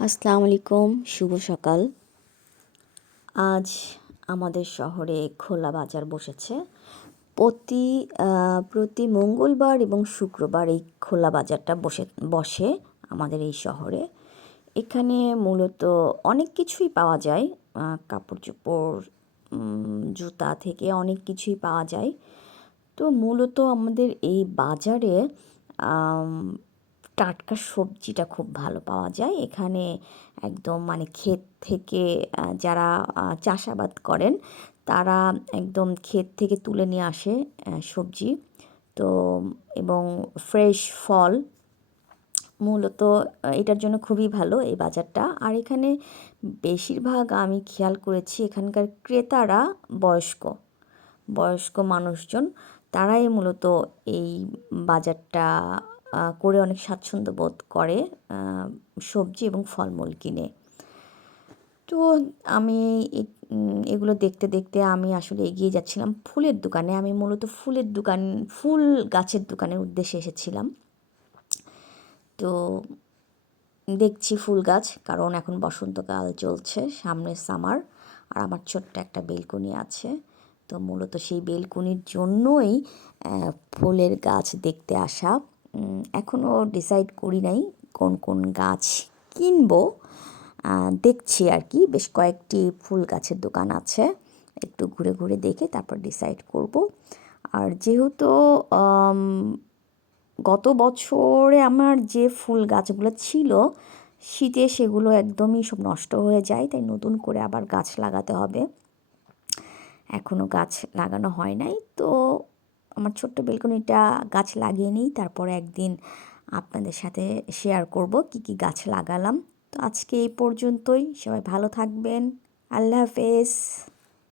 আসসালামু আলাইকুম শুভ সকাল। আজ আমাদের শহরে খোলা বাজার বসেছে। প্রতি প্রতি মঙ্গলবার এবং শুক্রবার এই খোলা বাজারটা বসে বসে আমাদের এই শহরে। এখানে মূলত অনেক কিছুই পাওয়া যায়। কাপড় চোপড় জুতা থেকে অনেক কিছুই পাওয়া যায়। তো মূলত আমাদের এই বাজারে টাটকা সবজিটা খুব ভালো পাওয়া যায়। এখানে একদম মানে ক্ষেত থেকে যারা চাষাবাদ করেন, তারা একদম ক্ষেত থেকে তুলে নিয়ে আসে সবজি। তো, এবং ফ্রেশ ফল মূলত এটার জন্য খুবই ভালো এই বাজারটা। আর এখানে বেশিরভাগ আমি খেয়াল করেছি এখানকার ক্রেতারা বয়স্ক বয়স্ক মানুষজন, তারাই মূলত এই বাজারটা করে অনেক স্বাচ্ছন্দ্য বোধ করে সবজি এবং ফলমূল কিনে। তো আমি এগুলো দেখতে দেখতে আমি আসলে এগিয়ে যাচ্ছিলাম ফুলের দোকানে। আমি মূলত ফুলের দোকান, ফুল গাছের দোকানের উদ্দেশ্যে এসেছিলাম। তো দেখছি ফুল গাছ, কারণ এখন বসন্তকাল চলছে, সামনে সামার, আর আমার ছোট্ট একটা বেলকুনি আছে। তো মূলত সেই বেলকুনির জন্যই ফুলের গাছ দেখতে আসা এখনও ডিসাইড করি নাই কোন কোন গাছ কিনবো। দেখছি আর কি, বেশ কয়েকটি ফুল গাছের দোকান আছে, একটু ঘুরে ঘুরে দেখে তারপর ডিসাইড করব। আর যেহেতু গত বছরে আমার যে ফুল গাছগুলো ছিল, শীতে সেগুলো একদমই সব নষ্ট হয়ে যায়, তাই নতুন করে আবার গাছ লাগাতে হবে। এখনও গাছ লাগানো হয় নাই, তো আমার ছোট্ট বেলকনিটা গাছ লাগিয়ে নিই, তারপরে একদিন আপনাদের সাথে শেয়ার করব কি কি গাছ লাগালাম। তো আজকে এই পর্যন্তই, সবাই ভালো থাকবেন, আল্লাহ হাফেজ।